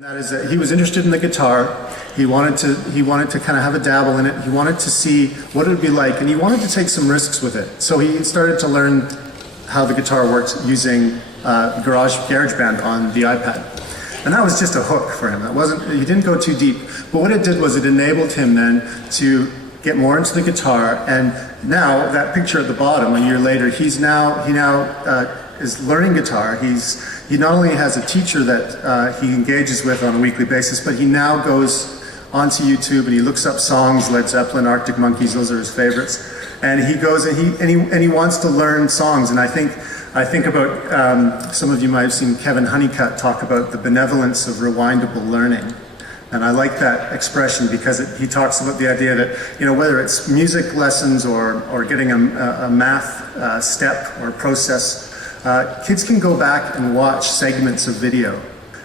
That is that he was interested in the guitar. He wanted to kind of have a dabble in it. He wanted to see what it would be like, and he wanted to take some risks with it. So he started to learn how the guitar worked using GarageBand on the iPad. And that was just a hook for him. He didn't go too deep. But what it did was it enabled him then to get more into the guitar. And now that picture at the bottom, a year later, he now is learning guitar. He not only has a teacher that he engages with on a weekly basis, but he now goes onto YouTube and he looks up songs, Led Zeppelin, Arctic Monkeys, those are his favorites. And he goes and he wants to learn songs. And I think about, some of you might have seen Kevin Honeycutt talk about the benevolence of rewindable learning. And I like that expression because he talks about the idea that, whether it's music lessons or getting a math step or process, kids can go back and watch segments of video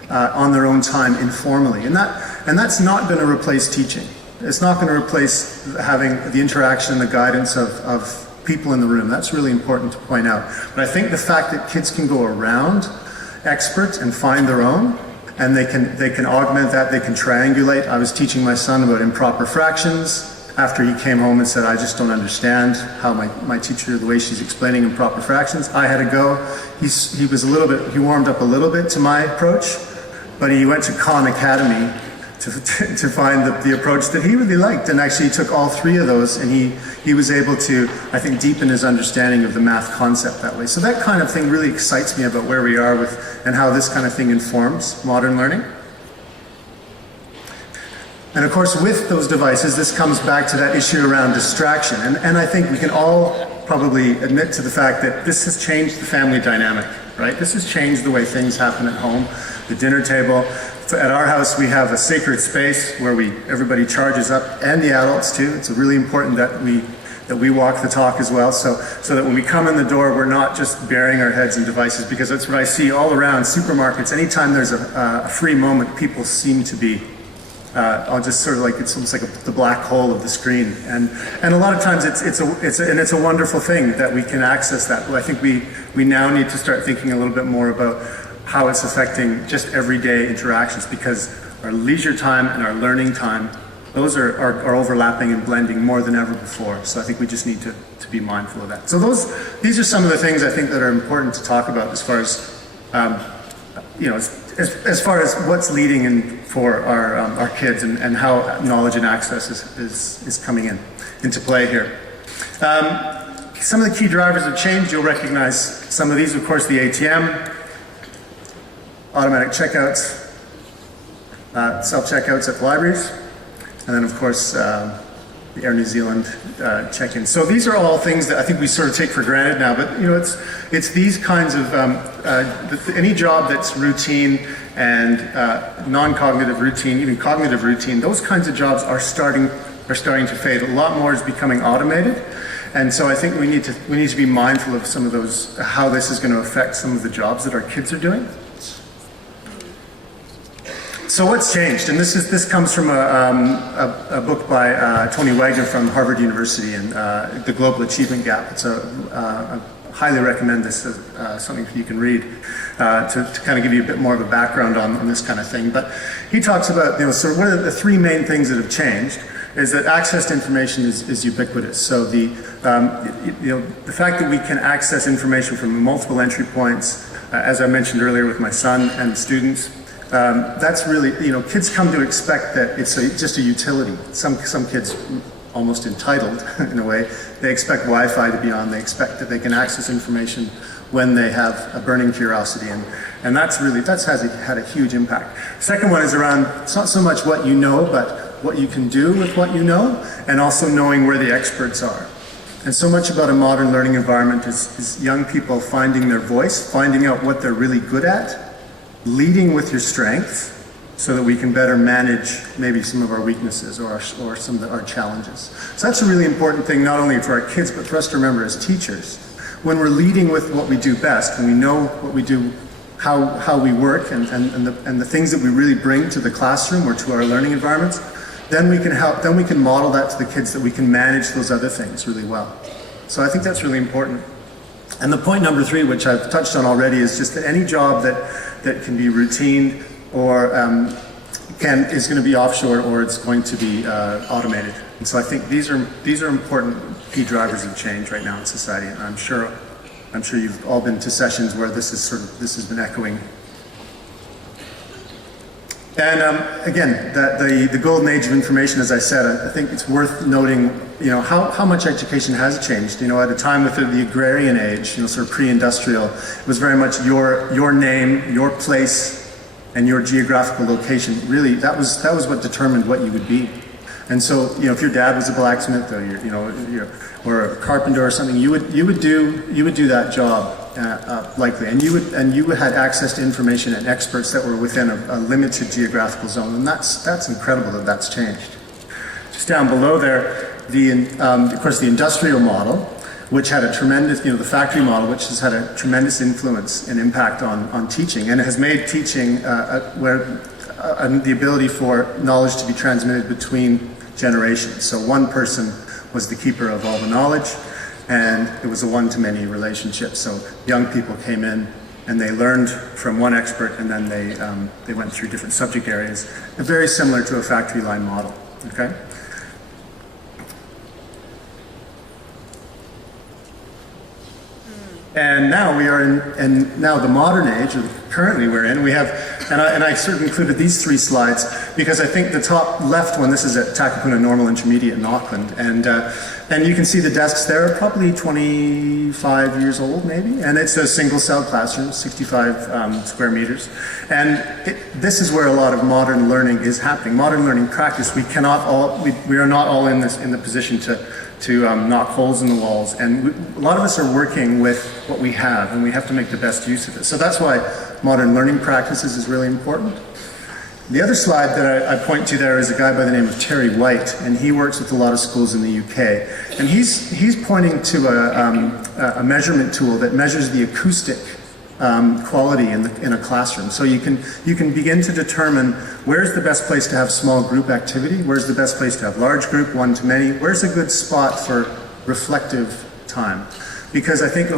on their own time informally. And that's not going to replace teaching. It's not going to replace having the interaction and the guidance of people in the room. That's really important to point out. But I think the fact that kids can go around experts and find their own, and they can augment that, they can triangulate. I was teaching my son about improper fractions after he came home and said, I just don't understand how my teacher, the way she's explaining improper fractions. I had to go. He warmed up a little bit to my approach, but he went to Khan Academy to find the approach that he really liked. And actually he took all three of those, and he was able to, I think, deepen his understanding of the math concept that way. So that kind of thing really excites me about where we are with, and how this kind of thing informs modern learning. And of course, with those devices, this comes back to that issue around distraction. And I think we can all probably admit to the fact that this has changed the family dynamic, right? This has changed the way things happen at home, the dinner table. At our house, we have a sacred space where everybody charges up, and the adults too. It's really important that we walk the talk as well, so that when we come in the door, we're not just burying our heads in devices, because that's what I see all around supermarkets. Anytime there's a free moment, people seem to be I'll just sort of like, it's almost like the black hole of the screen, and a lot of times it's a wonderful thing that we can access that. Well, I think we now need to start thinking a little bit more about how it's affecting just everyday interactions, because our leisure time and our learning time, those are overlapping and blending more than ever before. So I think we just need to be mindful of that. So these are some of the things I think that are important to talk about as far as as far as what's leading in for our kids, and how knowledge and access is coming into play here. Some of the key drivers of change, you'll recognize some of these, of course, the ATM, automatic checkouts, self-checkouts at the libraries, and then of course the Air New Zealand check-in. So these are all things that I think we sort of take for granted now, but it's these kinds of, any job that's routine and non-cognitive routine, even cognitive routine, those kinds of jobs are starting to fade. A lot more is becoming automated. And so I think we need to be mindful of some of those, how this is going to affect some of the jobs that our kids are doing. So what's changed? And this comes from a book by Tony Wagner from Harvard University, and The Global Achievement Gap. I highly recommend this as something you can read to kind of give you a bit more of a background on this kind of thing. But he talks about, sort of one of the three main things that have changed is that access to information is ubiquitous. So the fact that we can access information from multiple entry points, as I mentioned earlier with my son and students, that's really, kids come to expect that it's just a utility. Some kids almost entitled in a way. They expect Wi-Fi to be on. They expect that they can access information when they have a burning curiosity, and that's had a huge impact. Second one is around, it's not so much what you know, but what you can do with what you know, and also knowing where the experts are. And so much about a modern learning environment is young people finding their voice, finding out what they're really good at, leading with your strengths, so that we can better manage maybe some of our weaknesses or some of our challenges. So that's a really important thing, not only for our kids, but for us to remember as teachers. When we're leading with what we do best, when we know what we do, how we work, and the things that we really bring to the classroom or to our learning environments, then we can model that to the kids, that we can manage those other things really well. So I think that's really important. And the point number 3, which I've touched on already, is just that any job that can be routine, or is going to be offshore, or it's going to be automated. And so I think these are important key drivers of change right now in society. And I'm sure you've all been to sessions where this has been echoing. And again, the golden age of information, as I said, I think it's worth noting, how much education has changed. At a time with the agrarian age, sort of pre-industrial, it was very much your name, your place, and your geographical location. Really, that was what determined what you would be. And so, if your dad was a blacksmith, or a carpenter or something, you would do that job likely, and you had access to information and experts that were within a limited geographical zone, and that's incredible that that's changed. Just down below there, of course, the industrial model, which had a tremendous, the factory model, which has had a tremendous influence and impact on teaching, and it has made teaching the ability for knowledge to be transmitted between generations. So one person was the keeper of all the knowledge, and it was a one-to-many relationship. So young people came in and they learned from one expert, and then they went through different subject areas, very similar to a factory line model. Okay. And now we are in now the modern age, or currently we're in. We have, and I sort of included these three slides because I think the top left one, this is at Takapuna Normal Intermediate in Auckland, and you can see the desks there are probably 25 years old maybe, and it's a single cell classroom, 65 square meters, and this is where a lot of modern learning is happening. Modern learning practice. We are not all in the position to knock holes in the walls, and a lot of us are working with what we have, and we have to make the best use of it. So that's why modern learning practices is really important. The other slide that I point to there is a guy by the name of Terry White, and he works with a lot of schools in the UK, and he's pointing to a measurement tool that measures the acoustic quality in a classroom. So you can begin to determine where's the best place to have small group activity, where's the best place to have large group, one-to-many, where's a good spot for reflective time. Because I think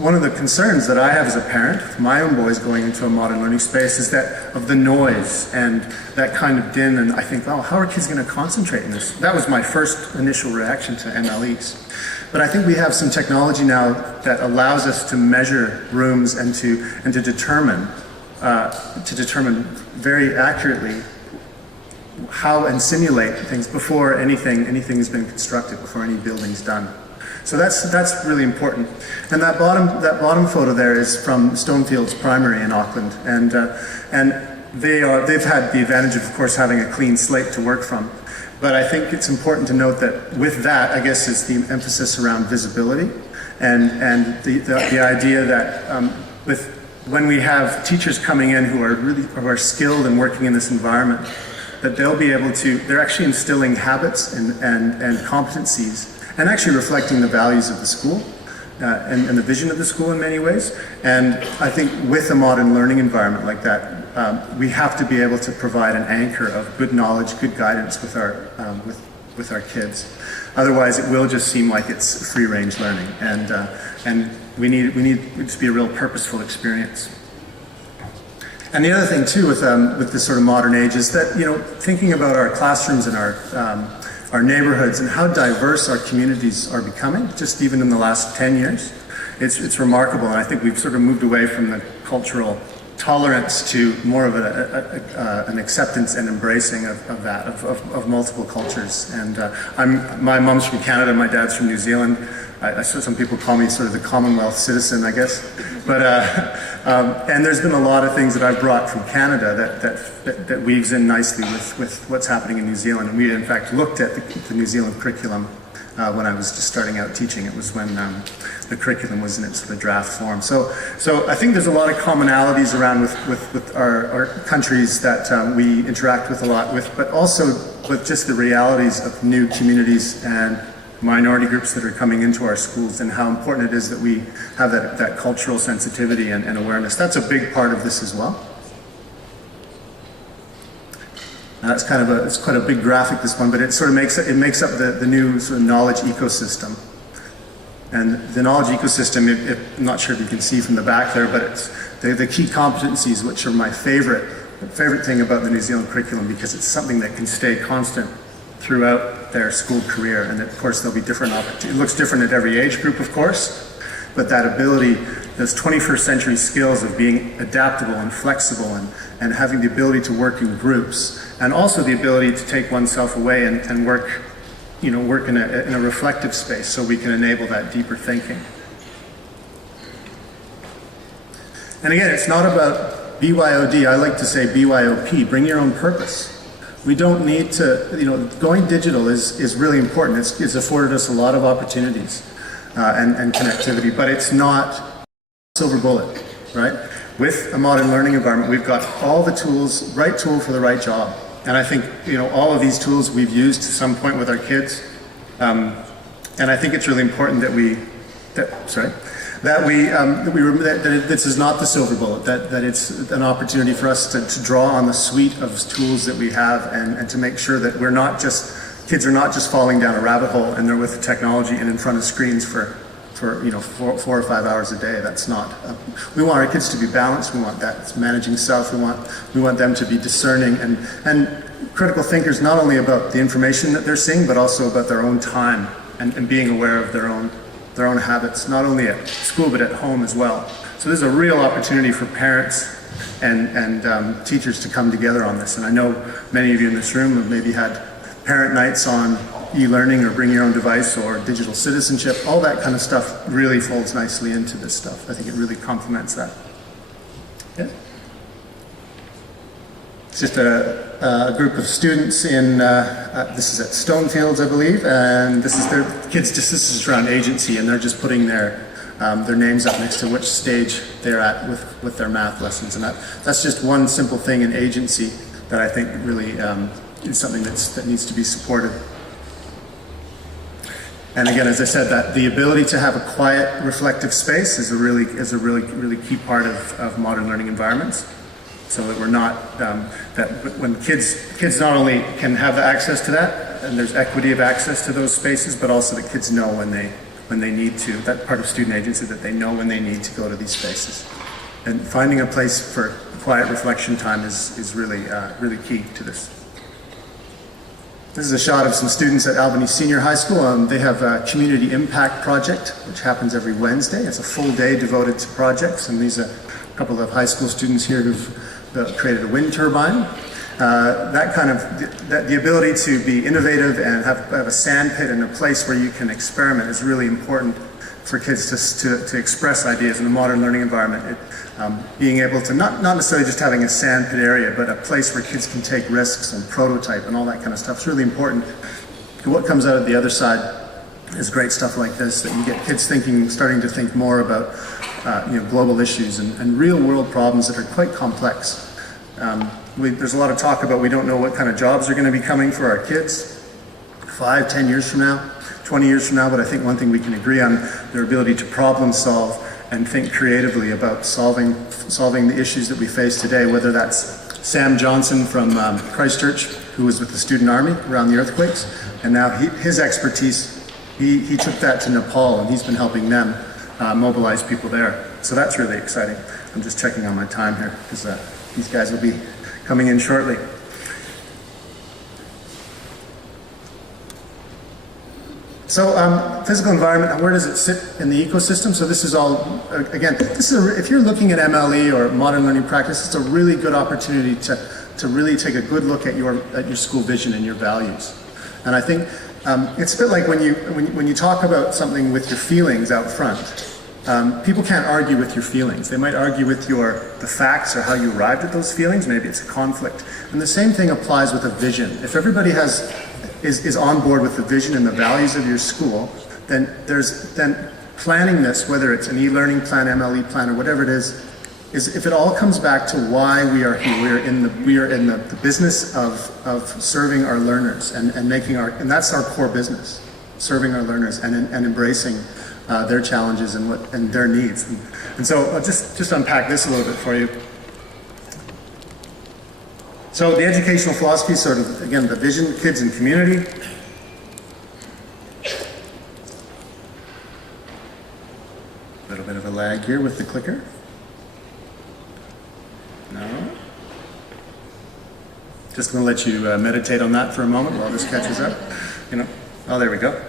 one of the concerns that I have as a parent, for my own boys going into a modern learning space, is that of the noise and that kind of din, and I think, oh, how are kids going to concentrate in this? That was my first initial reaction to MLEs. But I think we have some technology now that allows us to measure rooms and to determine very accurately how and simulate things before anything has been constructed, before any building's done. So that's really important. And that bottom photo there is from Stonefields Primary in Auckland, and they've had the advantage of course having a clean slate to work from. But I think it's important to note that with that, I guess, is the emphasis around visibility and the idea that when we have teachers coming in who are skilled and working in this environment, that they're actually instilling habits and competencies and actually reflecting the values of the school and the vision of the school in many ways. And I think with a modern learning environment like that, we have to be able to provide an anchor of good knowledge, good guidance with our kids. Otherwise, it will just seem like it's free-range learning, and we need it to be a real purposeful experience. And the other thing too with this sort of modern age is that thinking about our classrooms and our neighborhoods and how diverse our communities are becoming, just even in the last 10 years, it's remarkable. And I think we've sort of moved away from the cultural tolerance to more of an acceptance and embracing of multiple cultures. And my mom's from Canada, my dad's from New Zealand. I saw some people call me sort of the Commonwealth citizen, I guess. But and there's been a lot of things that I've brought from Canada that weaves in nicely with what's happening in New Zealand. And we in fact looked at the New Zealand curriculum when I was just starting out teaching. It was when the curriculum was in its sort of draft form. So I think there's a lot of commonalities around with our countries that we interact with a lot with, but also with just the realities of new communities and minority groups that are coming into our schools, and how important it is that we have that cultural sensitivity and awareness. That's a big part of this as well. That's it's quite a big graphic, this one, but it sort of makes up the new sort of knowledge ecosystem. And the knowledge ecosystem, I'm not sure if you can see from the back there, but it's the key competencies, which are my favorite, favorite thing about the New Zealand curriculum, because it's something that can stay constant throughout their school career. And of course, there'll be different opportunities. It looks different at every age group, of course, but that ability, those 21st century skills of being adaptable and flexible and having the ability to work in groups, and also the ability to take oneself away and work, work in a reflective space so we can enable that deeper thinking. And again, it's not about BYOD, I like to say BYOP, bring your own purpose. We don't need to, going digital is really important. It's afforded us a lot of opportunities and connectivity, but it's not silver bullet, right? With a modern learning environment, we've got all the tools, right tool for the right job. And I think, all of these tools we've used to some point with our kids. And I think it's really important that this is not the silver bullet, that it's an opportunity for us to draw on the suite of tools that we have and to make sure that kids are not just falling down a rabbit hole and they're with the technology and in front of screens for 4 or 5 hours a day. That's not, we want our kids to be balanced. We want that, it's managing self. We want them to be discerning and critical thinkers, not only about the information that they're seeing, but also about their own time and being aware of their own habits, not only at school, but at home as well. So there's a real opportunity for parents and teachers to come together on this. And I know many of you in this room have maybe had parent nights on e-learning or bring your own device or digital citizenship. All that kind of stuff really folds nicely into this stuff. I think it really complements that. Yeah. It's just a group of students in, this is at Stonefields, I believe, and this is their kids, this is around agency, and they're just putting their names up next to which stage they're at with their math lessons. And that's just one simple thing in agency that I think really is something that needs to be supported. And again, as I said, that the ability to have a quiet, reflective space is a really key part of modern learning environments. So that we're not, that when kids not only can have the access to that, and there's equity of access to those spaces, but also that kids know when they need to, that part of student agency, that they know when they need to go to these spaces. And finding a place for quiet reflection time is really key to this. This is a shot of some students at Albany Senior High School. They have a community impact project, which happens every Wednesday. It's a full day devoted to projects, and these are a couple of high school students here who've created a wind turbine. The ability to be innovative and have a sand pit and a place where you can experiment is really important for kids to express ideas in a modern learning environment. Being able to, not necessarily just having a sand pit area, but a place where kids can take risks and prototype and all that kind of stuff is really important. What comes out of the other side is great stuff like this, that you get kids starting to think more about global issues and real world problems that are quite complex. There's a lot of talk about we don't know what kind of jobs are going to be coming for our kids 5, 10 years from now, 20 years from now, but I think one thing we can agree on, their ability to problem solve and think creatively about solving the issues that we face today, whether that's Sam Johnson from Christchurch, who was with the student army around the earthquakes, and now his expertise, he took that to Nepal, and he's been helping them mobilize people there. So that's really exciting. I'm just checking on my time here, because these guys will be coming in shortly. So physical environment, where does it sit in the ecosystem? So this is all, again, if you're looking at MLE or modern learning practice, it's a really good opportunity to really take a good look at your school vision and your values. And I think it's a bit like when you talk about something with your feelings out front. People can't argue with your feelings. They might argue with the facts or how you arrived at those feelings. Maybe it's a conflict. And the same thing applies with a vision. If everybody is on board with the vision and the values of your school, then planning this, whether it's an e-learning plan, MLE plan, or whatever it is if it all comes back to why we are here. We are in the business of serving our learners and that's our core business, serving our learners and embracing their challenges and their needs. And so I'll just unpack this a little bit for you. So the educational philosophy is sort of, again, the vision, kids and community. A little bit of a lag here with the clicker. No. Just going to let you meditate on that for a moment while this catches up. Oh, there we go.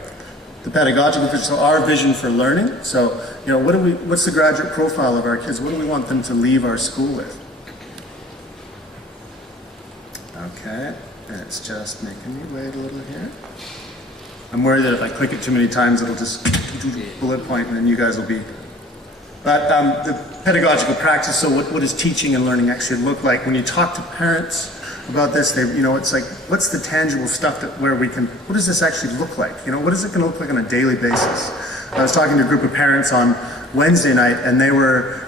The pedagogical vision, so our vision for learning. So, what's the graduate profile of our kids? What do we want them to leave our school with? Okay, it's just making me wait a little here. I'm worried that if I click it too many times, it'll just bullet point, and then you guys will be. But the pedagogical practice, so what does teaching and learning actually look like? When you talk to parents about this, it's like, what's the tangible stuff what does this actually look like? What is it going to look like on a daily basis? I was talking to a group of parents on Wednesday night, and they were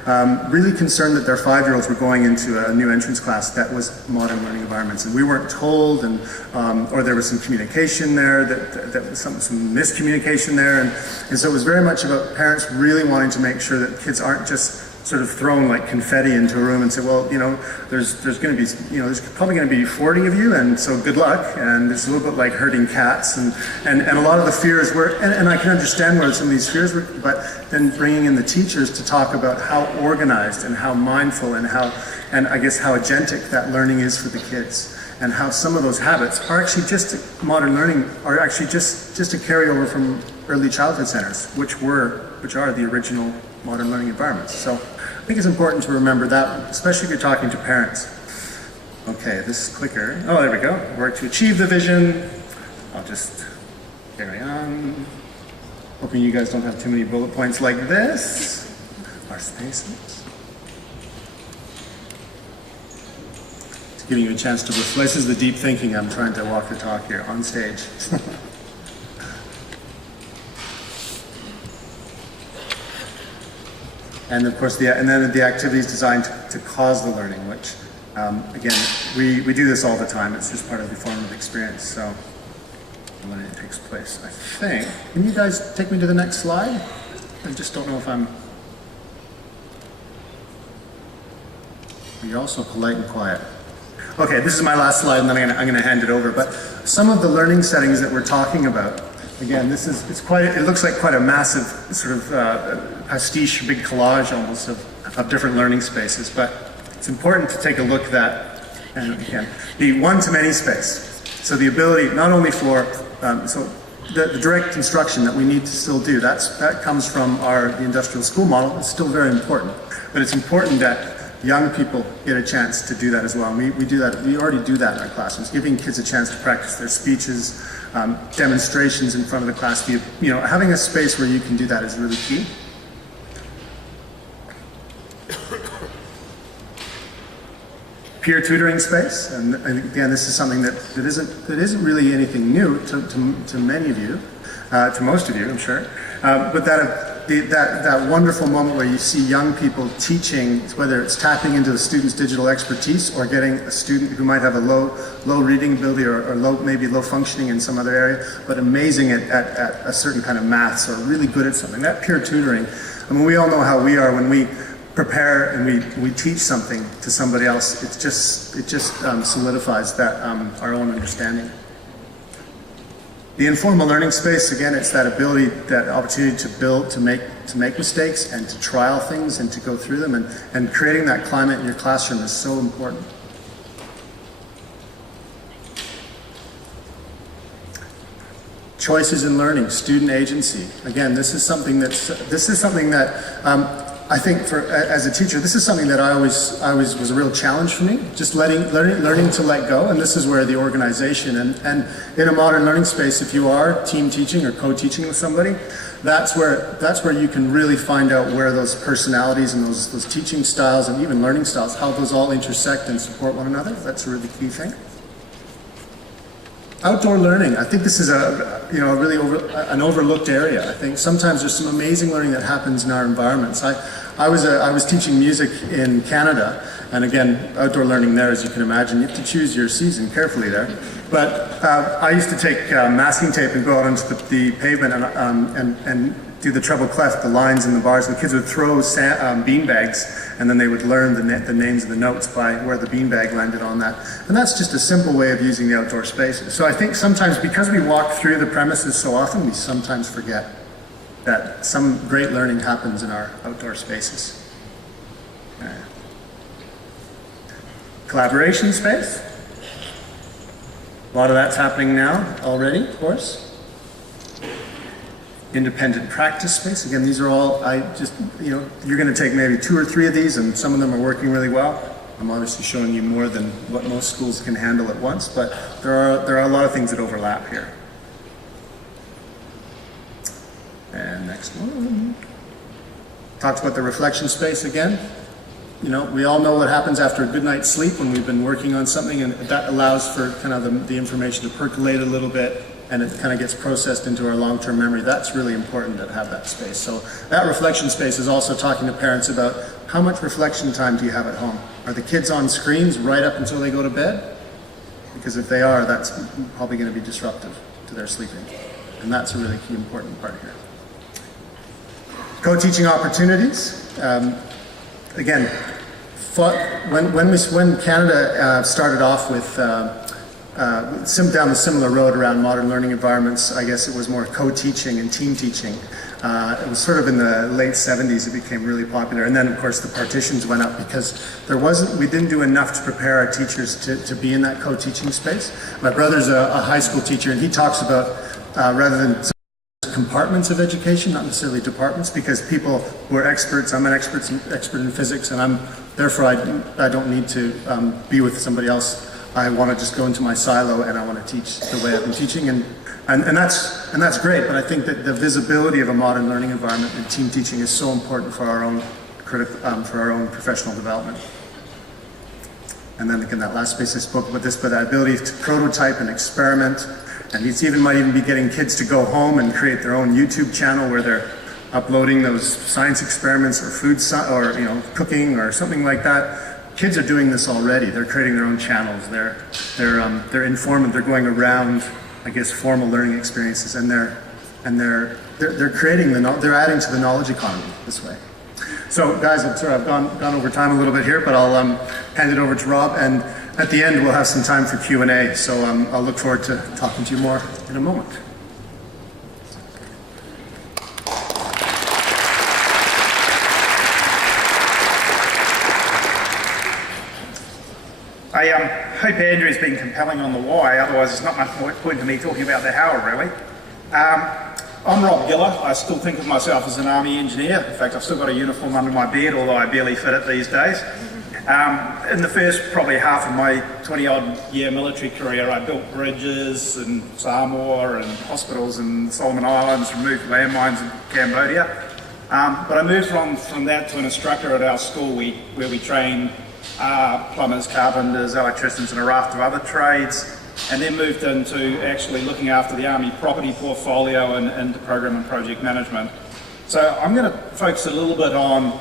really concerned that their 5-year-olds were going into a new entrance class that was modern learning environments, and we weren't told, and or there was some communication there, that was some miscommunication there, and so it was very much about parents really wanting to make sure that kids aren't just sort of thrown like confetti into a room and say, well, there's going to be, there's probably going to be 40 of you, and so good luck. And it's a little bit like herding cats, and a lot of the fears were, and I can understand where some of these fears were, but then bringing in the teachers to talk about how organized and how mindful and I guess how agentic that learning is for the kids, and how some of those habits are actually modern learning are actually just a carryover from early childhood centers, which are the original modern learning environments. So I think it's important to remember that, especially if you're talking to parents. Okay, this clicker, oh, there we go. Work to achieve the vision. I'll just carry on. Hoping you guys don't have too many bullet points like this. Our spaces. It's giving you a chance to reflect. This is the deep thinking I'm trying to walk the talk here on stage. And of course, and then the activities designed to cause the learning, which, again, we do this all the time. It's just part of the formative experience. So when it takes place, I think. Can you guys take me to the next slide? I just don't know if You're also polite and quiet. Okay, this is my last slide, and then I'm going to hand it over. But some of the learning settings that we're talking about. Again, it looks like quite a massive sort of pastiche, big collage almost of different learning spaces, but it's important to take a look at that, and again, the one-to-many space. So the ability, not only for, the direct instruction that we need to still do, that comes from the industrial school model. It's still very important, but it's important that young people get a chance to do that as well. And we do that. We already do that in our classrooms, giving kids a chance to practice their speeches, demonstrations in front of the class. Having a space where you can do that is really key. Peer tutoring space, and again, this is something that isn't really anything new to many of you, to most of you, I'm sure. But that wonderful moment where you see young people teaching, whether it's tapping into the student's digital expertise or getting a student who might have a low reading ability or maybe low functioning in some other area, but amazing at a certain kind of maths or really good at something. That peer tutoring, I mean, we all know how we are when we prepare and we teach something to somebody else. It just solidifies that our own understanding. The informal learning space, again, it's that ability, that opportunity to build, to make mistakes and to trial things and to go through them, and creating that climate in your classroom is so important. Choices in learning, student agency. Again, this is something that I think as a teacher, this is something that I always was a real challenge for me, just learning to let go, and this is where the organization and in a modern learning space, if you are team teaching or co-teaching with somebody, that's where you can really find out where those personalities and those teaching styles and even learning styles, how those all intersect and support one another. That's a really key thing. Outdoor learning, I think this is really an overlooked area. I think sometimes there's some amazing learning that happens in our environments. I was teaching music in Canada, and again, outdoor learning there, as you can imagine, you have to choose your season carefully there. But I used to take masking tape and go out onto the pavement and do the treble clef, the lines and the bars, and the kids would throw bean bags, and then they would learn the names of the notes by where the bean bag landed on that. And that's just a simple way of using the outdoor spaces. So I think sometimes, because we walk through the premises so often, we sometimes forget that some great learning happens in our outdoor spaces. Collaboration space. A lot of that's happening now already, of course. Independent practice space. Again, these are all, you're going to take maybe 2 or 3 of these, and some of them are working really well. I'm obviously showing you more than what most schools can handle at once, but there are a lot of things that overlap here. And next one. Talked about the reflection space again. We all know what happens after a good night's sleep when we've been working on something, and that allows for kind of the information to percolate a little bit, and it kind of gets processed into our long-term memory. That's really important to have that space. So that reflection space is also talking to parents about how much reflection time do you have at home? Are the kids on screens right up until they go to bed? Because if they are, that's probably going to be disruptive to their sleeping. And that's a really key important part here. Co-teaching opportunities. Again, when Canada started off with down the similar road around modern learning environments, I guess it was more co-teaching and team teaching. It was sort of in the late 70s it became really popular, and then of course the partitions went up because we didn't do enough to prepare our teachers to be in that co-teaching space. My brother's a high school teacher, and he talks about rather than compartments of education, not necessarily departments, because people who are experts, I'm an expert in physics, and therefore I don't need to be with somebody else. I want to just go into my silo and I want to teach the way I've been teaching, and that's great. But I think that the visibility of a modern learning environment and team teaching is so important for our own professional development. And then again, that last space I spoke about this, but that ability to prototype and experiment, and it might even be getting kids to go home and create their own YouTube channel where they're uploading those science experiments or food or cooking or something like that. Kids are doing this already. They're creating their own channels. They're informant. They're going around, I guess, formal learning experiences, and they're creating they're adding to the knowledge economy this way. So, guys, I'm sorry I've gone over time a little bit here, but I'll hand it over to Rob, and at the end we'll have some time for Q&A. So I'll look forward to talking to you more in a moment. I hope Andrew's been compelling on the why, otherwise there's not much point to me talking about the how, really. I'm Rob Giller. I still think of myself as an army engineer. In fact, I've still got a uniform under my bed, although I barely fit it these days. In the first probably half of my 20-odd year military career, I built bridges in Samoa and hospitals in Solomon Islands, removed landmines in Cambodia. But I moved from that to an instructor at our school where we trained plumbers, carpenters, electricians and a raft of other trades, and then moved into actually looking after the Army property portfolio and into program and project management. So I'm going to focus a little bit on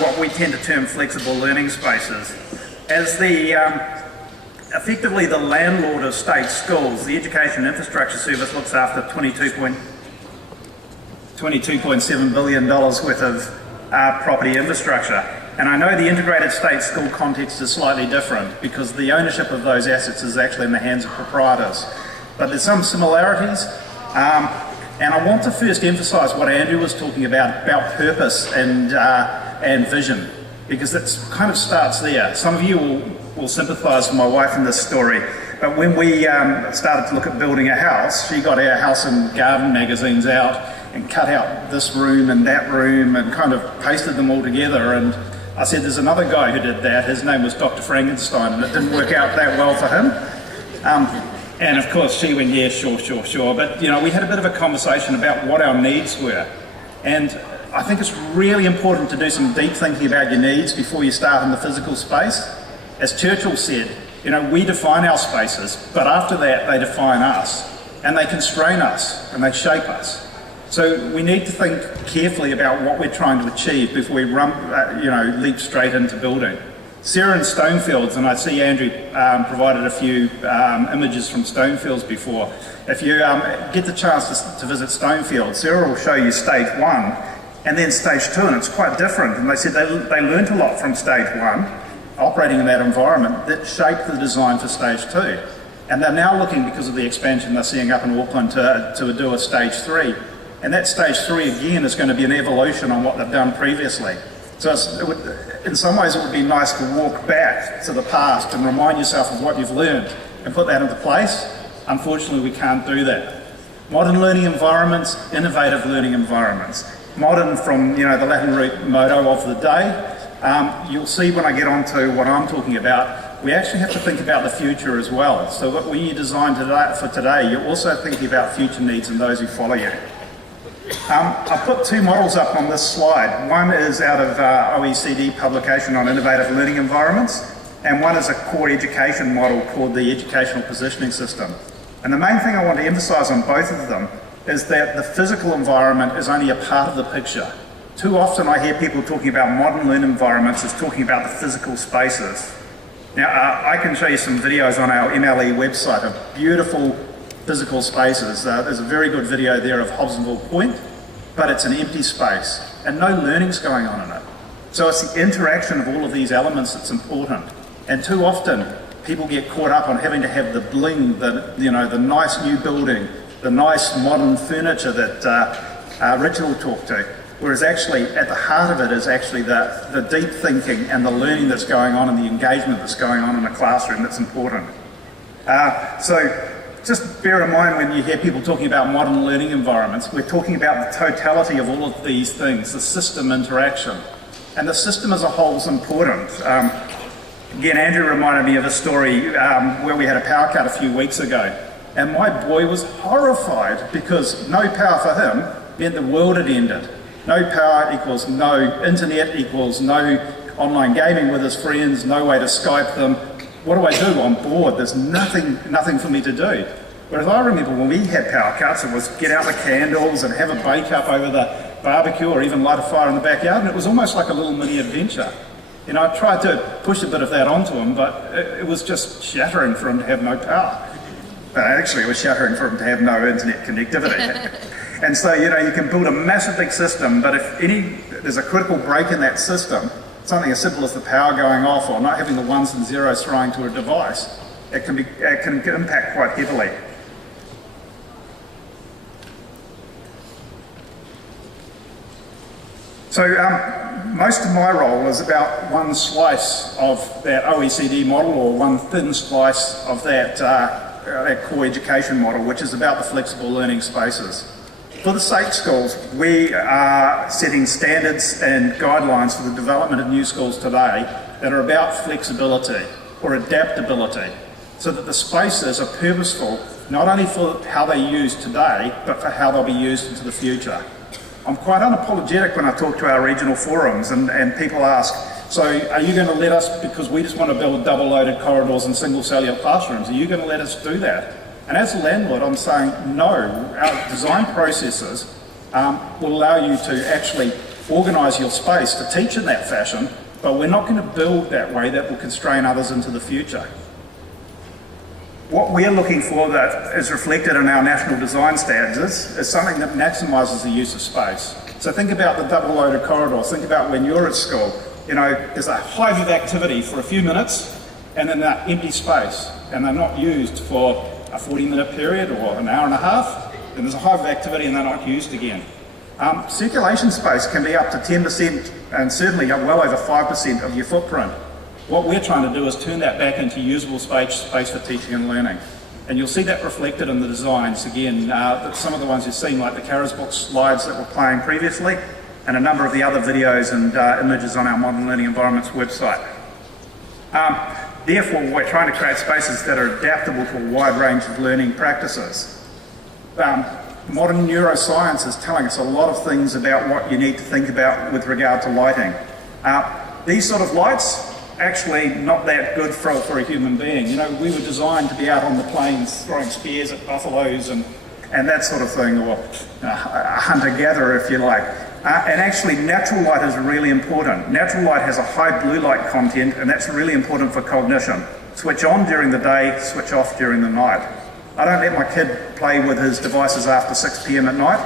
what we tend to term flexible learning spaces. As effectively the landlord of state schools, the Education Infrastructure Service looks after $22.7 billion worth of property infrastructure. And I know the integrated state school context is slightly different because the ownership of those assets is actually in the hands of proprietors. But there's some similarities. And I want to first emphasise what Andrew was talking about purpose and vision, because it kind of starts there. Some of you will sympathise with my wife in this story, but when we started to look at building a house, she got our house and garden magazines out and cut out this room and that room and kind of pasted them all together. And I said, there's another guy who did that. His name was Dr. Frankenstein, and it didn't work out that well for him. And of course she went, yeah, sure. But we had a bit of a conversation about what our needs were. And I think it's really important to do some deep thinking about your needs before you start in the physical space. As Churchill said, we define our spaces, but after that they define us, and they constrain us, and they shape us. So we need to think carefully about what we're trying to achieve before we leap straight into building. Sarah in Stonefields, and I see Andrew provided a few images from Stonefields before. If you get the chance to visit Stonefields, Sarah will show you stage 1 and then stage 2, and it's quite different. And they said they learnt a lot from stage 1, operating in that environment, that shaped the design for stage 2. And they're now looking, because of the expansion they're seeing up in Auckland, to do a stage 3. And that stage 3 again is going to be an evolution on what they've done previously. So in some ways it would be nice to walk back to the past and remind yourself of what you've learned and put that into place. Unfortunately, we can't do that. Modern learning environments, innovative learning environments. Modern from, the Latin root modo of the day. You'll see when I get on to what I'm talking about, we actually have to think about the future as well. So when you design for today, you're also thinking about future needs and those who follow you. I've put two models up on this slide. One is out of OECD publication on innovative learning environments, and one is a core education model called the educational positioning system. And the main thing I want to emphasise on both of them is that the physical environment is only a part of the picture. Too often I hear people talking about modern learning environments as talking about the physical spaces. Now, I can show you some videos on our MLE website of beautiful physical spaces. There's a very good video there of Hobsonville Point, but it's an empty space and no learning's going on in it. So it's the interaction of all of these elements that's important. And too often people get caught up on having to have the bling, the nice new building, the nice modern furniture that Richard will talk to. Whereas actually at the heart of it is actually the deep thinking and the learning that's going on and the engagement that's going on in a classroom that's important. So just bear in mind when you hear people talking about modern learning environments, we're talking about the totality of all of these things, the system interaction. And the system as a whole is important. Again, Andrew reminded me of a story where we had a power cut a few weeks ago. And my boy was horrified because no power for him meant the world had ended. No power equals no internet equals no online gaming with his friends, no way to Skype them. What do I do? I'm bored. There's nothing for me to do. Whereas I remember when we had power cuts, it was get out the candles and have a bake up over the barbecue or even light a fire in the backyard, and it was almost like a little mini adventure. I tried to push a bit of that onto him, but it was just shattering for him to have no power. Actually, it was shattering for him to have no internet connectivity. And so, you can build a massive big system, but if there's a critical break in that system, something as simple as the power going off or not having the ones and zeros thrown to a device, it can impact quite heavily. So most of my role is about one slice of that OECD model or one thin slice of that core education model, which is about the flexible learning spaces. For the state schools, we are setting standards and guidelines for the development of new schools today that are about flexibility or adaptability, so that the spaces are purposeful not only for how they're used today, but for how they'll be used into the future. I'm quite unapologetic when I talk to our regional forums and people ask, so are you going to let us, because we just want to build double-loaded corridors and single-cellular classrooms, are you going to let us do that? And as a landlord, I'm saying no. Our design processes will allow you to actually organise your space to teach in that fashion, but we're not going to build that way that will constrain others into the future. What we're looking for that is reflected in our national design standards is something that maximises the use of space. So think about the double-loaded corridors. Think about when you're at school. There's a hive of activity for a few minutes, and then that empty space, and they're not used for a 40-minute period or an hour and a half, then there's a hive of activity and they're not used again. Circulation space can be up to 10% and certainly well over 5% of your footprint. What we're trying to do is turn that back into usable space for teaching and learning. And you'll see that reflected in the designs. Again, some of the ones you've seen, like the Carrasbook slides that were playing previously, and a number of the other videos and images on our Modern Learning Environments website. Therefore, we're trying to create spaces that are adaptable to a wide range of learning practices. Modern neuroscience is telling us a lot of things about what you need to think about with regard to lighting. These sort of lights, actually not that good for a human being. We were designed to be out on the plains throwing spears at buffaloes and that sort of thing, or a hunter-gatherer, if you like. And actually, natural light is really important. Natural light has a high blue light content, and that's really important for cognition. Switch on during the day, switch off during the night. I don't let my kid play with his devices after 6 p.m. at night.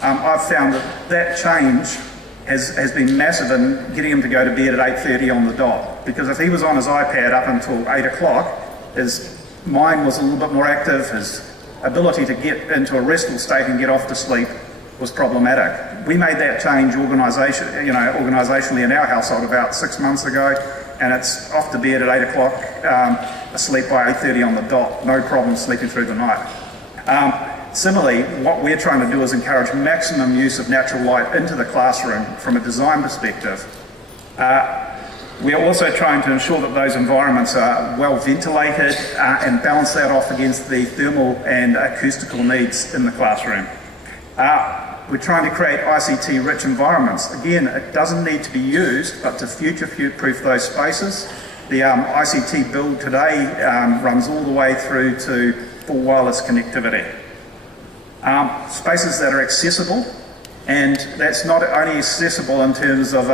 I've found that change has been massive in getting him to go to bed at 8:30 on the dot. Because if he was on his iPad up until 8 o'clock, his mind was a little bit more active, his ability to get into a restful state and get off to sleep was problematic. We made that change organisationally in our household about 6 months ago, and it's off to bed at 8 o'clock, asleep by 8:30 on the dot, no problem sleeping through the night. Similarly, what we're trying to do is encourage maximum use of natural light into the classroom from a design perspective. We're also trying to ensure that those environments are well ventilated and balance that off against the thermal and acoustical needs in the classroom. We're trying to create ICT-rich environments. Again, it doesn't need to be used, but to future-proof those spaces. The ICT build today runs all the way through to full wireless connectivity. Spaces that are accessible, and that's not only accessible in terms of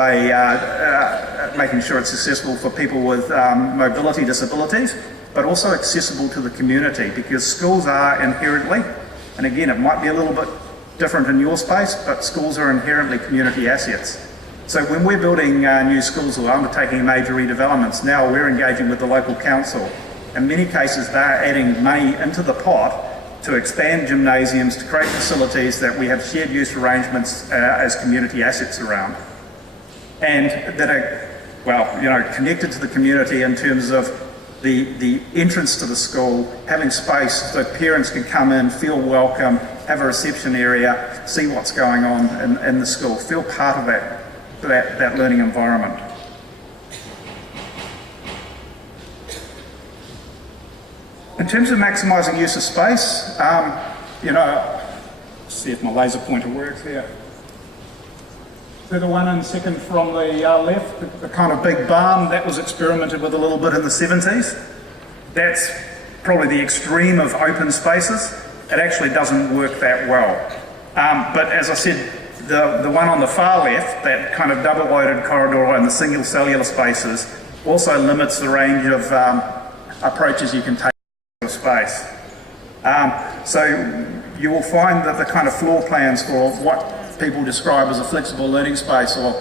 making sure it's accessible for people with mobility disabilities, but also accessible to the community, because schools are inherently, and again, it might be a little bit different in your space, but schools are inherently community assets. So when we're building new schools or undertaking major redevelopments, now we're engaging with the local council. In many cases, they're adding money into the pot to expand gymnasiums, to create facilities that we have shared use arrangements as community assets around. And that are, well, you know, connected to the community in terms of the entrance to the school, having space so parents can come in, feel welcome, have a reception area, see what's going on in the school, feel part of that learning environment. In terms of maximising use of space, you know, let's see if my laser pointer works here. So the one in second from the left, the kind of big barn, that was experimented with a little bit in the 70s. That's probably the extreme of open spaces. It actually doesn't work that well. But as I said, the one on the far left, that kind of double-loaded corridor and the single cellular spaces, also limits the range of approaches you can take to space. So you will find that the kind of floor plans for what people describe as a flexible learning space, or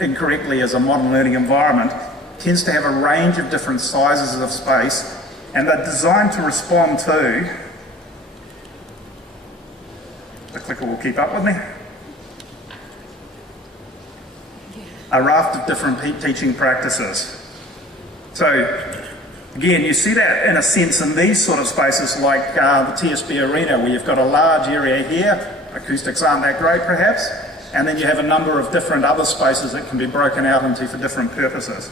incorrectly as a modern learning environment, tends to have a range of different sizes of space, and they're designed to respond to, the clicker will keep up with me, a raft of different teaching practices. So again, you see that in a sense in these sort of spaces like the TSB arena, where you've got a large area here, acoustics aren't that great perhaps, and then you have a number of different other spaces that can be broken out into for different purposes.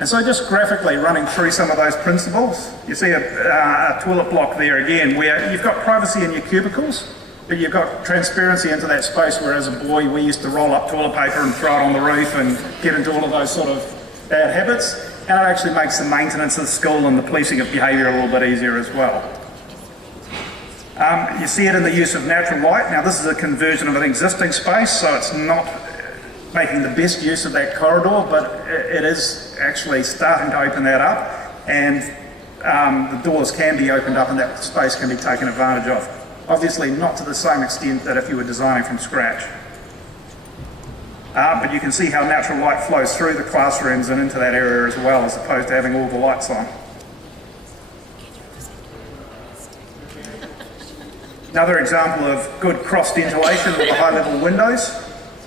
And so just graphically running through some of those principles, you see a toilet block there again, where you've got privacy in your cubicles, but you've got transparency into that space, where as a boy we used to roll up toilet paper and throw it on the roof and get into all of those sort of bad habits, and it actually makes the maintenance of the school and the policing of behaviour a little bit easier as well. You see it in the use of natural light. Now this is a conversion of an existing space, so it's not making the best use of that corridor, but it is actually starting to open that up, and the doors can be opened up and that space can be taken advantage of. Obviously not to the same extent that if you were designing from scratch. But you can see how natural light flows through the classrooms and into that area as well, as opposed to having all the lights on. Another example of good cross ventilation with the high level windows,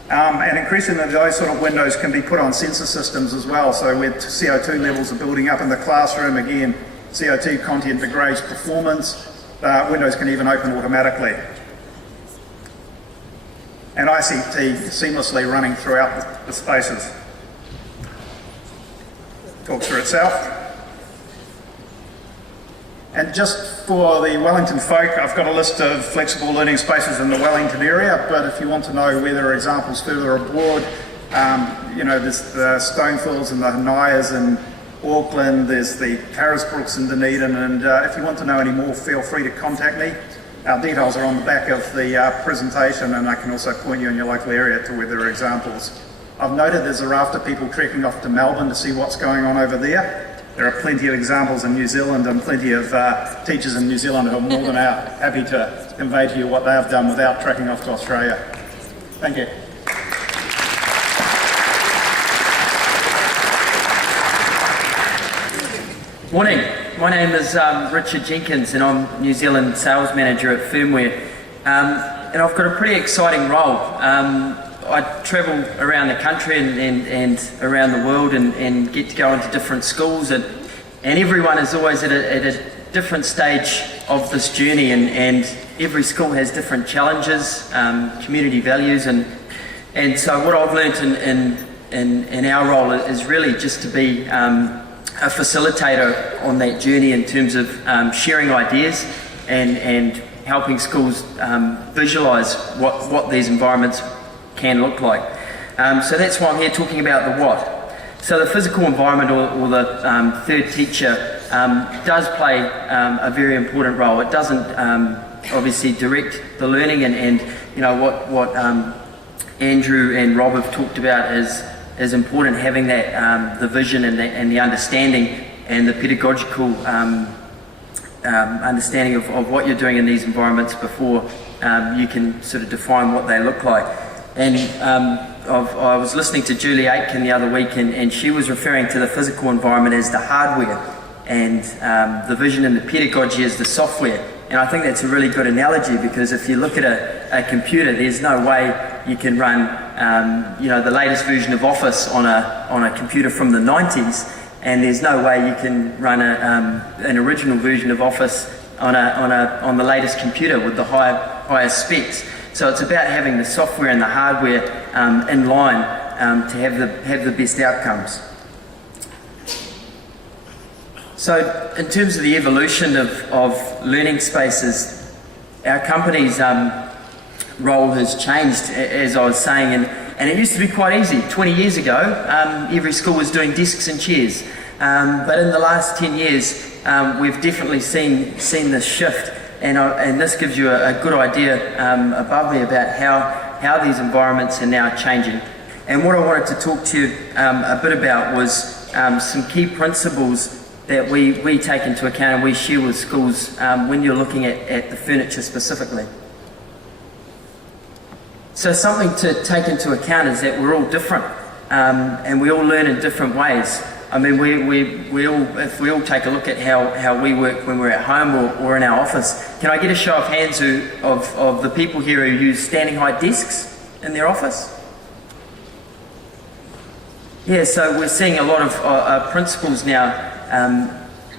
and increasingly those sort of windows can be put on sensor systems as well, so where CO2 levels are building up in the classroom, again CO2 content degrades performance, windows can even open automatically. And ICT seamlessly running throughout the spaces. Talks for itself. And just for the Wellington folk, I've got a list of flexible learning spaces in the Wellington area, but if you want to know where there are examples further abroad, you know, there's the Stonefills and the Hanayas in Auckland, there's the Carisbrooks in Dunedin, and if you want to know any more, feel free to contact me. Our details are on the back of the presentation, and I can also point you in your local area to where there are examples. I've noted there's a raft of people trekking off to Melbourne to see what's going on over there. There are plenty of examples in New Zealand, and plenty of teachers in New Zealand who are more than happy to convey to you what they have done without trekking off to Australia. Thank you. Morning, my name is Richard Jenkins, and I'm New Zealand Sales Manager at Furnware, and I've got a pretty exciting role. I travel around the country and around the world and get to go into different schools, and everyone is always at a different stage of this journey, and every school has different challenges, community values, and so what I've learnt in our role is really just to be a facilitator on that journey in terms of sharing ideas and helping schools visualise what these environments can look like. So that's why I'm here talking about the what. So the physical environment or the third teacher does play a very important role. It doesn't obviously direct the learning, and you know what Andrew and Rob have talked about is important, having that the vision and the understanding and the pedagogical understanding of what you're doing in these environments before you can sort of define what they look like. And I was listening to Julie Aitken the other week, and she was referring to the physical environment as the hardware, and the vision and the pedagogy as the software. And I think that's a really good analogy, because if you look at a computer, there's no way you can run the latest version of Office on a computer from the 90s, and there's no way you can run an original version of Office on the latest computer with the highest specs. So it's about having the software and the hardware in line to have the best outcomes. So in terms of the evolution of learning spaces, our company's role has changed, as I was saying, and it used to be quite easy. 20 years ago, every school was doing desks and chairs, but in the last 10 years, we've definitely seen this shift, and this gives you a good idea above me about how these environments are now changing. And what I wanted to talk to you a bit about was some key principles that we take into account and we share with schools when you're looking at the furniture specifically. So something to take into account is that we're all different, and we all learn in different ways. I mean, if we all take a look at how we work when we're at home or in our office, can I get a show of hands of the people here who use standing height desks in their office? Yeah, so we're seeing a lot of principals now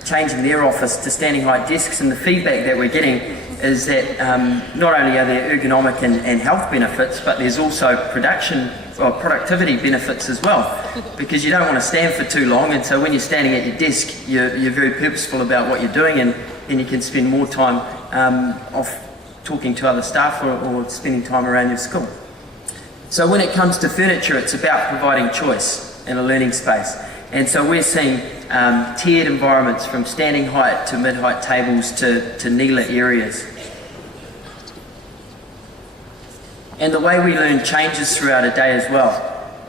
changing their office to standing height desks, and the feedback that we're getting is that not only are there ergonomic and health benefits, but there's also productivity benefits as well, because you don't want to stand for too long, and so when you're standing at your desk, you're very purposeful about what you're doing, and then you can spend more time off talking to other staff or spending time around your school. So when it comes to furniture, it's about providing choice in a learning space. And so we're seeing tiered environments, from standing height to mid-height tables to kneeler areas. And the way we learn changes throughout a day as well.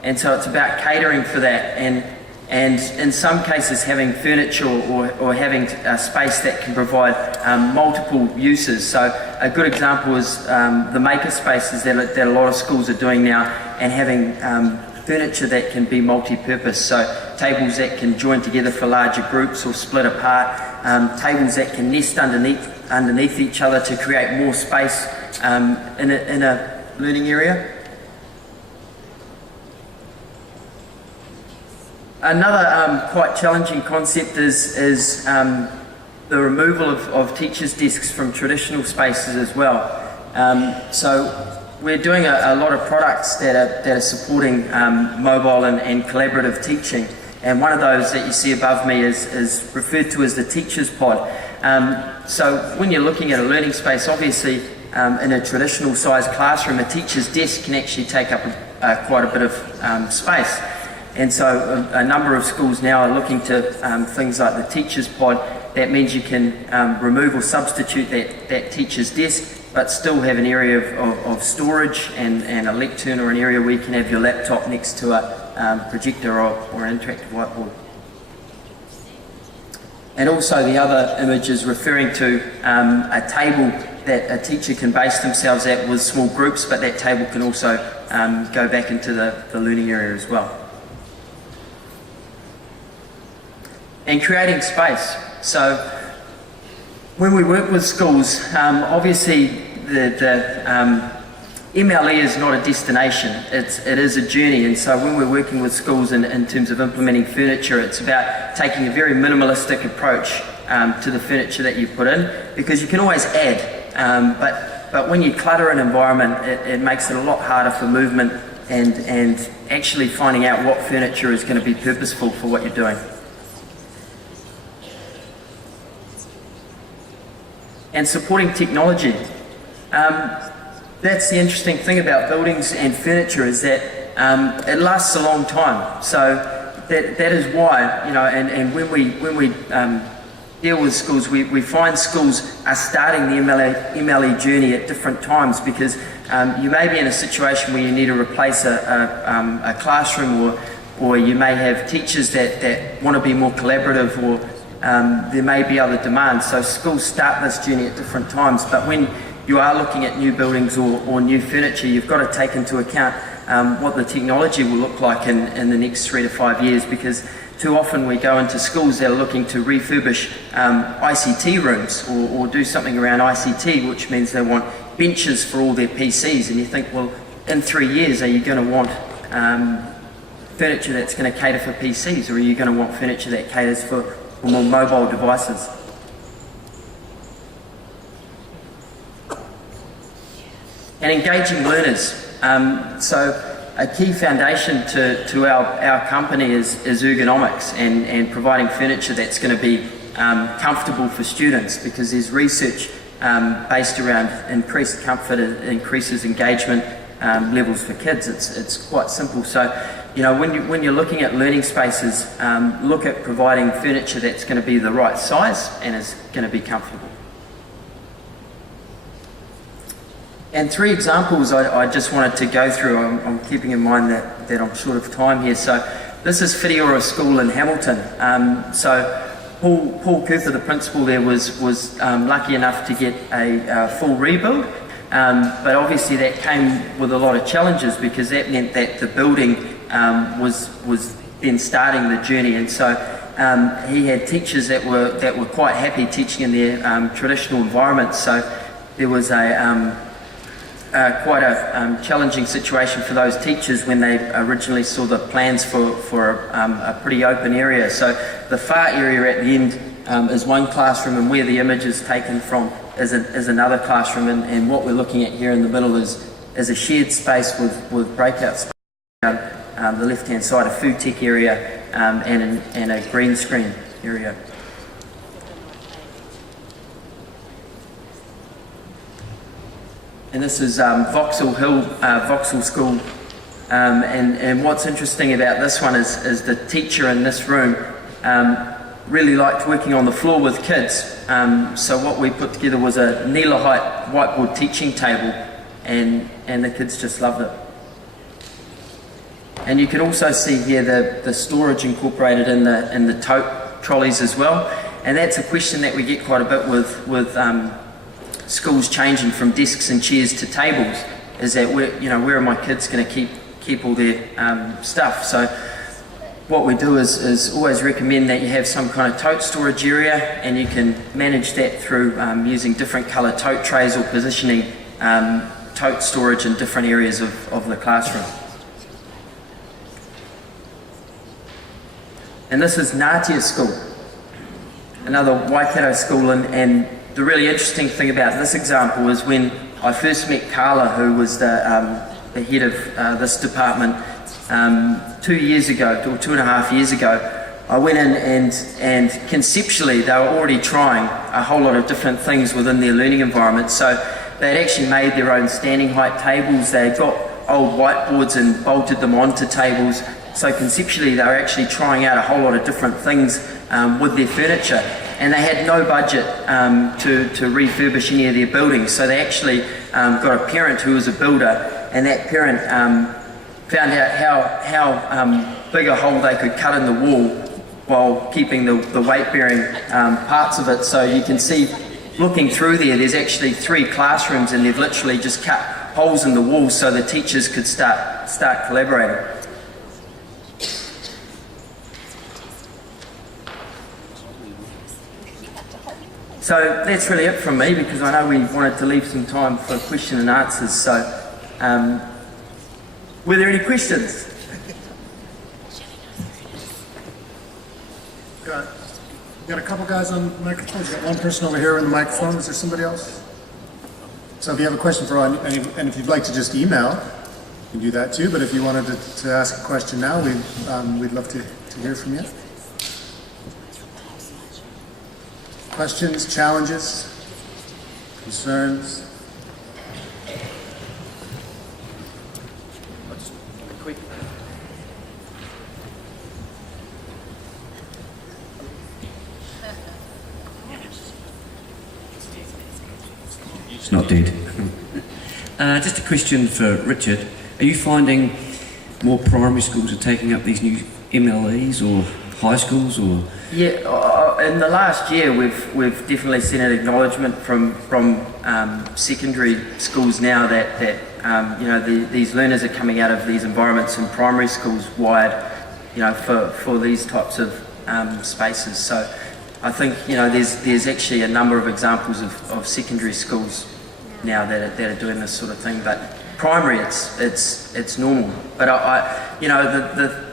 And so it's about catering for that, and in some cases having furniture or having a space that can provide multiple uses. So a good example is the maker spaces that a lot of schools are doing now, and having furniture that can be multi-purpose, so tables that can join together for larger groups or split apart, tables that can nest underneath each other to create more space in a learning area. Another quite challenging concept is the removal of teachers' desks from traditional spaces as well. So we're doing a lot of products that are supporting mobile and collaborative teaching, and one of those that you see above me is referred to as the Teacher's Pod. So when you're looking at a learning space, obviously in a traditional sized classroom, a teacher's desk can actually take up quite a bit of space. And so a number of schools now are looking to things like the Teacher's Pod. That means you can remove or substitute that teacher's desk, but still have an area of storage and a lectern, or an area where you can have your laptop next to a projector or an interactive whiteboard. And also the other image is referring to a table that a teacher can base themselves at with small groups, but that table can also go back into the learning area as well. And creating space. So when we work with schools, obviously the MLE is not a destination, it is a journey, and so when we're working with schools in terms of implementing furniture, it's about taking a very minimalistic approach to the furniture that you put in, because you can always add, but when you clutter an environment, it makes it a lot harder for movement and actually finding out what furniture is going to be purposeful for what you're doing. And supporting technology. That's the interesting thing about buildings and furniture, is that it lasts a long time. So that is why, you know, and when we deal with schools, we find schools are starting the MLE journey at different times, because you may be in a situation where you need to replace a classroom, or you may have teachers that want to be more collaborative, or there may be other demands. So schools start this journey at different times, but when you are looking at new buildings or new furniture, you've got to take into account what the technology will look like in the next 3 to 5 years, because too often we go into schools that are looking to refurbish ICT rooms or do something around ICT, which means they want benches for all their PCs, and you think, well, in 3 years are you going to want furniture that's going to cater for PCs, or are you going to want furniture that caters for more mobile devices? And engaging learners. So a key foundation to our company is ergonomics and providing furniture that's going to be comfortable for students, because there's research based around increased comfort increases engagement levels for kids. It's quite simple. So, you know, when you're looking at learning spaces, look at providing furniture that's going to be the right size and is going to be comfortable. And 3 examples I just wanted to go through. I'm keeping in mind that I'm short of time here. So this is Whitiora School in Hamilton. So Paul Cooper, the principal there, was lucky enough to get a full rebuild. But obviously that came with a lot of challenges, because that meant that the building was then starting the journey. And so he had teachers that were quite happy teaching in their traditional environments. So there was quite a challenging situation for those teachers when they originally saw the plans for a pretty open area. So the far area at the end is one classroom, and where the image is taken from is another classroom, and what we're looking at here in the middle is a shared space with breakout space around the left hand side, a food tech area and a green screen area. And this is Vauxhall Hill, Vauxhall School. And what's interesting about this one is the teacher in this room really liked working on the floor with kids. So what we put together was a Neela height whiteboard teaching table, and the kids just loved it. And you can also see here the storage incorporated in the tote trolleys as well. And that's a question that we get quite a bit with schools changing from desks and chairs to tables, is that where are my kids going to keep all their stuff? So what we do is always recommend that you have some kind of tote storage area, and you can manage that through using different colour tote trays or positioning tote storage in different areas of the classroom. And this is Ngatia School, another Waikato school, and the really interesting thing about this example is when I first met Carla, who was the head of this department 2 years ago, or 2.5 years ago. I went in and conceptually they were already trying a whole lot of different things within their learning environment. So they'd actually made their own standing height tables. They had got old whiteboards and bolted them onto tables. So conceptually they were actually trying out a whole lot of different things with their furniture. And they had no budget to refurbish any of their buildings. So they actually got a parent who was a builder, and that parent found out how big a hole they could cut in the wall while keeping the weight-bearing parts of it. So you can see, looking through there's actually 3 classrooms, and they've literally just cut holes in the wall so the teachers could start collaborating. So that's really it from me, because I know we wanted to leave some time for question and answers. So Were there any questions? Got a couple guys on microphones. Got one person over here in the microphone. Is there somebody else? So if you have a question for Ron, and if you'd like to just email, you can do that too. But if you wanted to ask a question now, we'd love to hear from you. Questions, challenges, concerns? It's not dead. Just a question for Richard. Are you finding more primary schools are taking up these new MLEs or high schools or? Yeah, in the last year we've definitely seen an acknowledgement from secondary schools now that you know these learners are coming out of these environments in primary schools wired, you know, for these types of spaces. So I think, you know, there's actually a number of examples of secondary schools now that are doing this sort of thing. But primary, it's normal. But I you know,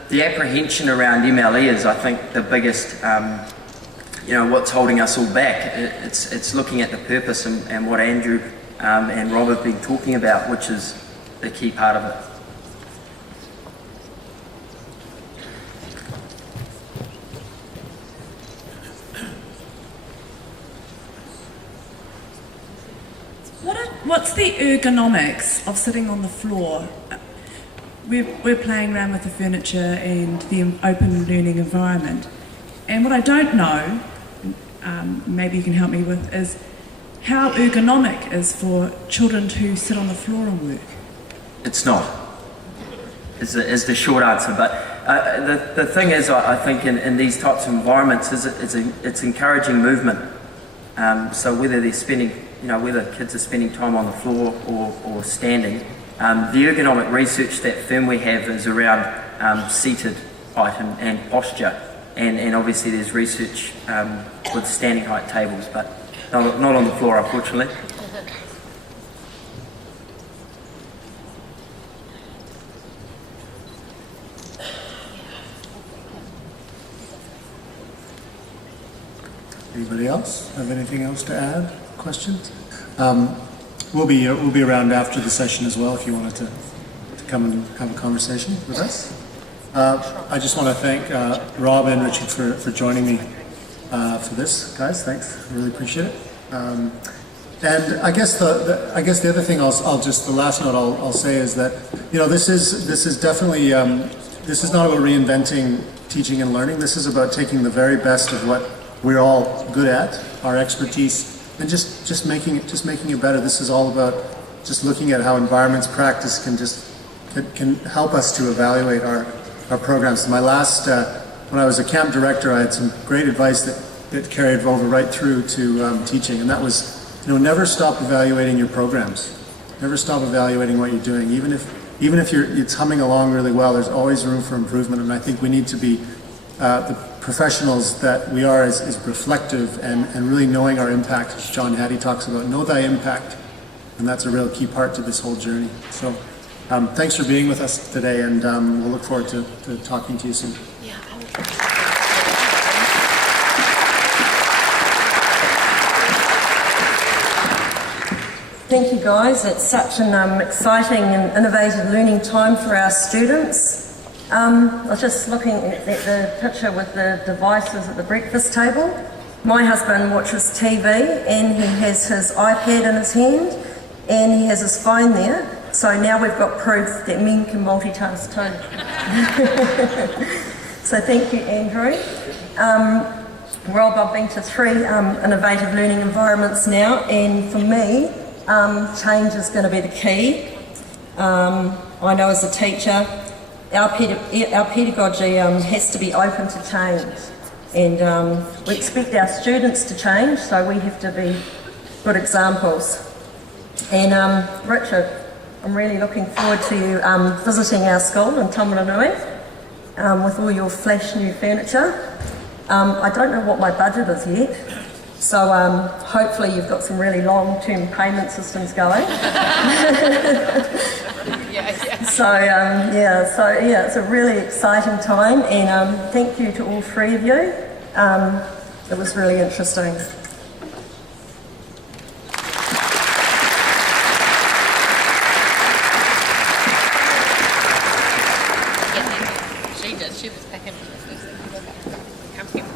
the apprehension around MLE is, I think, the biggest, you know, what's holding us all back. It's looking at the purpose and what Andrew and Rob have been talking about, which is the key part of it. What's the ergonomics of sitting on the floor? We're playing around with the furniture and the open learning environment. And what I don't know, maybe you can help me with, is how ergonomic is for children to sit on the floor and work? It's not, is the short answer. But the thing is, I think in these types of environments, it's encouraging movement. So whether they're spending, you know, whether kids are spending time on the floor or standing, the ergonomic research that Furnware have is around seated height and posture, and obviously there's research with standing height tables, but not on the floor, unfortunately. Anybody else have anything else to add? Questions? We'll be around after the session as well if you wanted to come and have a conversation with us. I just want to thank Rob and Richard for joining me for this, guys. Thanks, I really appreciate it. And I guess the other thing the last note I'll say is that, you know, this is definitely this is not about reinventing teaching and learning. This is about taking the very best of what we're all good at, our expertise, and just making it better. This is all about just looking at how environments practice can help us to evaluate our programs. My last when I was a camp director, I had some great advice that carried over right through to teaching, and that was, you know, never stop evaluating your programs. Never stop evaluating what you're doing, even if it's humming along really well. There's always room for improvement, and I think we need to be the professionals that we are is reflective and really knowing our impact, as John Hattie talks about. Know thy impact, and that's a real key part to this whole journey. So thanks for being with us today, and we'll look forward to talking to you soon. Thank you, guys. It's such an exciting and innovative learning time for our students. I was just looking at the picture with the devices at the breakfast table. My husband watches TV and he has his iPad in his hand and he has his phone there. So now we've got proof that men can multitask too. So thank you, Andrew. Rob, I've been to 3 innovative learning environments now, and for me, change is going to be the key. I know as a teacher, our pedagogy has to be open to change, and we expect our students to change, so we have to be good examples. And Richard, I'm really looking forward to you visiting our school in Tamaranui with all your flash new furniture. I don't know what my budget is yet, so hopefully you've got some really long-term payment systems going. So it's a really exciting time, and thank you to all three of you. It was really interesting. She did. She was back in the first thing. Come here.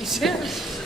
You should.